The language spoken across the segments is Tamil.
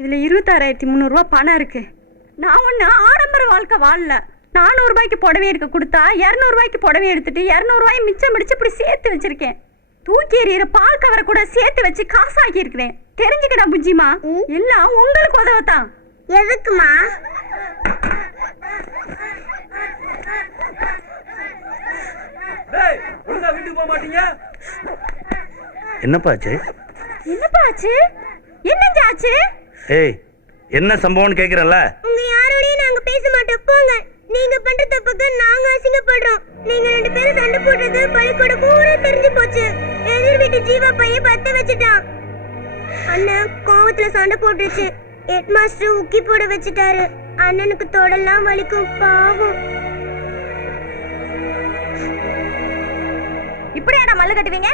இதில் 26,300 பணம் இருக்கு. நான் ஒன்று ஆடம்பர வாழ்க்கை வாழல. 400 ரூபாய்க்கு புடவை எடுக்க கொடுத்தா 200 ரூபாய்க்கு புடவை எடுத்துட்டு 200 ரூபாய் மிச்சம் பிடிச்சு இப்படி சேர்த்து வச்சிருக்கேன். தூக்கி எறிகிற பால் கவரை கூட சேர்த்து வச்சு காசாக்கி இருக்கிறேன். தெரிஞ்சுக்கடா புஜ்ஜிமா, எல்லாம் உங்களுக்கு உதவத்தான். எதுக்குமா? வீட்டுக்கு போக மாட்டீங்க? என்னப்பா ஆச்சு? என்னப்பா ஆச்சு? என்னங்க ஆச்சு? ஏய், என்ன சம்பவம்னு கேக்குறல்ல? உங்க யாரோடயும் நாங்க பேச மாட்டோம், போங்க. நீங்க பண்ற தப்புக்கு நாங்க அசிங்கப்படுறோம். நீங்க 2 பேரும் சண்டை போடுறது பள்ளிக்கூட பூரா தெரிஞ்சு போச்சு. எதிர் வீட்டு ஜீவா பையன் பத்த வச்சுட்டான். அண்ணன் கோவத்துல சண்டை போட்டுச்சு. ஹெட் மாஸ்டர் உக்கி போட வச்சுட்டாரு. அண்ணனுக்கு தொடலாம் வலிக்கும், பாவம். இப்படி என்ன மல்லு கட்டுவீங்க?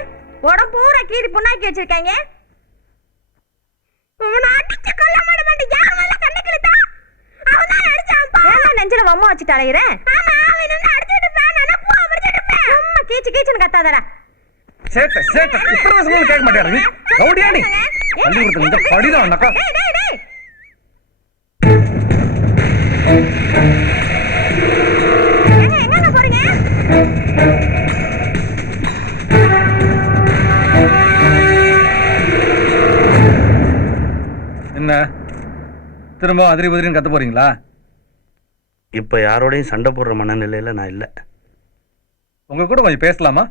உடம்பு பூரா கீறி புண்ணாக்கி வச்சிருக்காங்க. நெஞ்சில வம்மா வச்சுட்டு அலையிறேன். கீச்சு கீச்சுன்னு கத்தாதடா. சேட்ட சேட்ட இப்படி சொல்ல கேட்க மாட்டேன். ரவுடியா நீ? பள்ளிக்கூடத்துல இந்த படிதான் அண்ணா. எங்க போறீங்க? என்ன திரும்ப அதிரி பதிரின்னு கத்த போறீங்களா? இப்ப யாரோடையும் சண்டை போடுற மனநிலையில நான் இல்லை. உங்க கூட கொஞ்சம் பேசலாமா?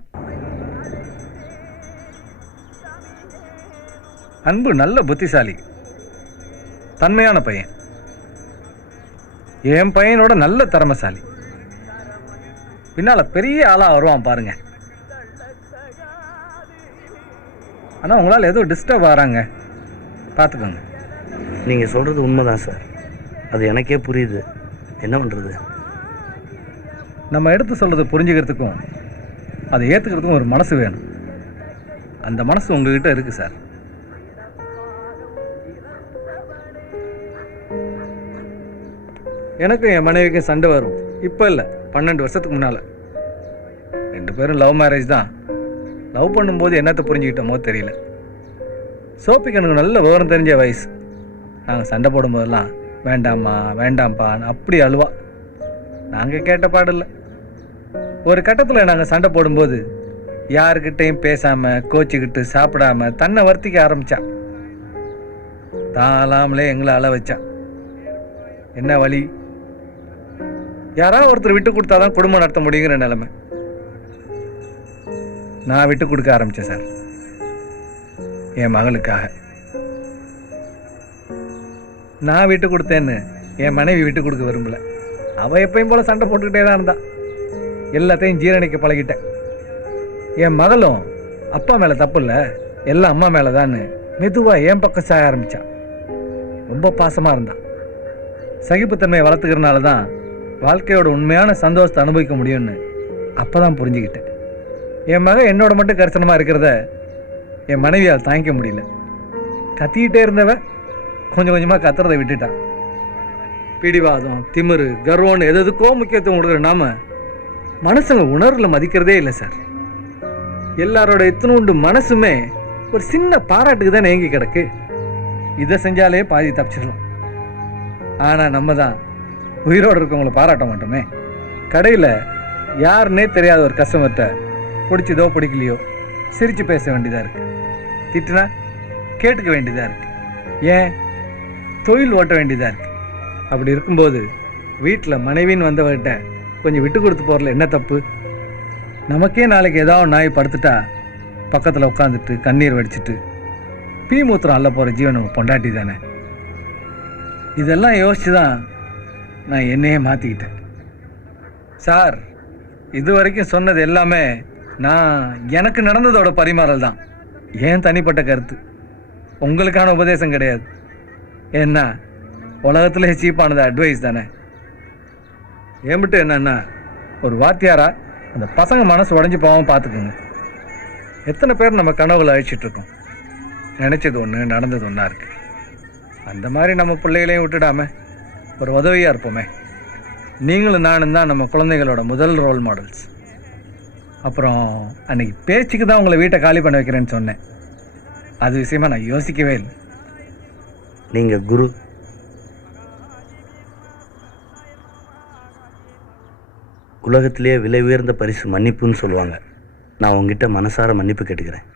அன்பு நல்ல புத்திசாலி, தன்மையான பையன். என் பையனோட நல்ல திறமைசாலி. பின்னால பெரிய ஆளா வருவான் பாருங்க. ஆனா உங்களால ஏதோ டிஸ்டர்ப் ஆறாங்க, பார்த்துக்கோங்க. நீங்க சொல்றது உண்மைதான் சார், அது எனக்கே புரியுது. என்ன பண்றது? நம்ம எடுத்து சொல்றது புரிஞ்சுக்கிறதுக்கும் அதை ஏத்துக்கிறதுக்கும் ஒரு மனசு வேணும். அந்த மனசு உங்ககிட்ட இருக்கு சார். எனக்கும் என் மனைவிக்கும் சண்டை வரும். இப்போ இல்லை, 12 வருஷத்துக்கு முன்னால். 2 பேரும் லவ் மேரேஜ் தான். லவ் பண்ணும்போது என்னத்தை புரிஞ்சுக்கிட்டோமோ தெரியல. சோப்பிக்கு எனக்கு நல்ல விவரம் தெரிஞ்ச வயசு. நாங்கள் சண்டை போடும்போதெல்லாம் வேண்டாம்மா வேண்டாம்ப்பான்னு அப்படி அழுவா. நாங்கள் கேட்ட பாடில்லை. ஒரு கட்டத்தில் நாங்கள் சண்டை போடும்போது யாருக்கிட்டையும் பேசாமல் கோச்சிக்கிட்டு சாப்பிடாம தன்னை வர்த்திக்க ஆரம்பித்தா. தாளாமலே எங்களை அழ வச்சா. என்ன வழி? யாராவது ஒருத்தர் விட்டு கொடுத்தாதான் குடும்பம் நடத்த முடியுங்கிற நிலைமை. நான் விட்டு கொடுக்க ஆரம்பித்தேன் சார், என் மகளுக்காக. நான் விட்டு கொடுத்தேன்னு என் மனைவி விட்டு கொடுக்க விரும்பல. அவள் எப்பயும் போல சண்டை போட்டுக்கிட்டே தான் இருந்தா. எல்லாத்தையும் ஜீரணிக்க பழகிட்டேன். என் மகளும் அப்பா மேலே தப்பு இல்லை, எல்லாம் அம்மா மேலே தான் மெதுவாக என் பக்கம் சாய ஆரம்பித்தா. ரொம்ப பாசமாக இருந்தான். சகிப்புத்தன்மையை வளர்த்துக்கிறனால தான் வாழ்க்கையோட உண்மையான சந்தோஷத்தை அனுபவிக்க முடியும்னு அப்போ தான் புரிஞ்சுக்கிட்டேன். என் மகன் என்னோட மட்டும் கரிசனமாக இருக்கிறத என் மனைவியால் தாங்கிக்க முடியல. கத்திக்கிட்டே இருந்தவ கொஞ்சம் கொஞ்சமாக கத்துறதை விட்டுட்டான். பிடிவாதம், திமிரு, கர்வம்னு எதுக்கோ முக்கியத்துவம் கொடுக்குற நாம மனசுங்க உணர்வுல மதிக்கிறதே இல்லை சார். எல்லாரோட இத்தனோண்டு மனசுமே ஒரு சின்ன பாராட்டுக்கு தான் ஏங்கி கிடக்கு. இதை செஞ்சாலே பாதி தப்பிச்சிடலாம். ஆனால் நம்ம தான் உயிரோடு இருக்கவங்கள பாராட்ட மாட்டோமே. கடையில் யாருன்னே தெரியாத ஒரு கஸ்டமர்கிட்ட பிடிச்சதோ பிடிக்கலையோ சிரித்து பேச வேண்டியதாக இருக்குது. திட்டுனா கேட்டுக்க வேண்டியதாக இருக்குது. ஏன் தொழில் ஓட்ட வேண்டியதாக இருக்குது. அப்படி இருக்கும்போது வீட்டில் மனைவின்னு வந்தவர்கிட்ட கொஞ்சம் விட்டு கொடுத்து போகிறல என்ன தப்பு? நமக்கே நாளைக்கு ஏதாவது நாய் படுத்துட்டா பக்கத்தில் உட்காந்துட்டு கண்ணீர் வடிச்சிட்டு பீ மூத்திரம் அள்ள போகிற ஜீவன் பொண்டாட்டி தானே. இதெல்லாம் யோசிச்சு தான் நான் என்னையே மாற்றிக்கிட்டேன் சார். இது வரைக்கும் சொன்னது எல்லாமே நான் எனக்கு நடந்ததோட பரிமாறல் தான். ஏன் தனிப்பட்ட கருத்து, உங்களுக்கான உபதேசம் கிடையாது. என்ன உலகத்திலே சீப்பானது அட்வைஸ் தானே. ஏம்பிட்டு என்னன்னா ஒரு வாத்தியாரா அந்த பசங்க மனசு உடஞ்சி போகாமல் பார்த்துக்குங்க. எத்தனை பேர் நம்ம கனவுகளை அழிச்சிட்ருக்கோம். நினச்சது ஒன்று நடந்தது ஒன்றா இருக்குது. அந்த மாதிரி நம்ம பிள்ளைகளையும் விட்டுடாம ஒரு உதவியாக இருப்போமே. நீங்களும் நானும் தான் நம்ம குழந்தைகளோட முதல் ரோல் மாடல்ஸ். அப்புறம் அன்னைக்கு பேச்சுக்கு தான் உங்களை வீட்டை காலி பண்ண வைக்கிறேன்னு சொன்னேன். அது விஷயமா நான் யோசிக்கவே இல்லை. நீங்கள் குரு. உலகத்திலேயே விலை உயர்ந்த பரிசு மன்னிப்புன்னு சொல்லுவாங்க. நான் உங்ககிட்ட மனசார மன்னிப்பு கேட்டுக்கிறேன்.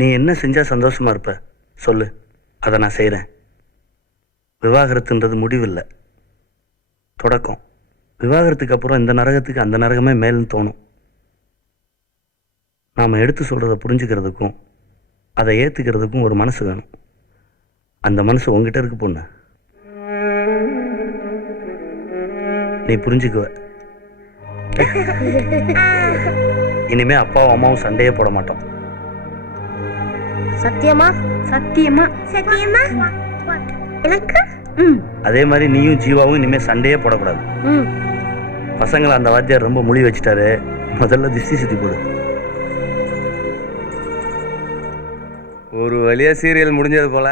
நீ என்ன செஞ்சால் சந்தோஷமாக இருப்ப சொல்லு, அதை நான் செய்கிறேன். விவாகரத்துன்றது முடிவில்லை, தொடக்கம். விவாகரத்துக்கு அப்புறம் இந்த நரகத்துக்கு அந்த நரகமே மேல்னு தோணும். நாம் எடுத்து சொல்கிறத புரிஞ்சுக்கிறதுக்கும் அதை ஏற்றுக்கிறதுக்கும் ஒரு மனசு வேணும். அந்த மனசு உங்ககிட்ட இருக்கு பொண்ணு. நீ புரிஞ்சுக்குவ. இனிமே அப்பாவும் அம்மாவும் சண்டையே போட மாட்டோம். சத்தியமா? சத்தியமா. சத்தியமா? எனக்கு அதே மாதிரி நீயும் ஜீவாவும் இனிமே சண்டையே போடக்கூடாது. பசங்களை அந்த வாத்தியார் ரொம்ப மொழி வச்சுட்டாரு. முதல்ல திஷ்டி சுத்தி போடு. ஒரு வழியா சீரியல் முடிஞ்சது போல.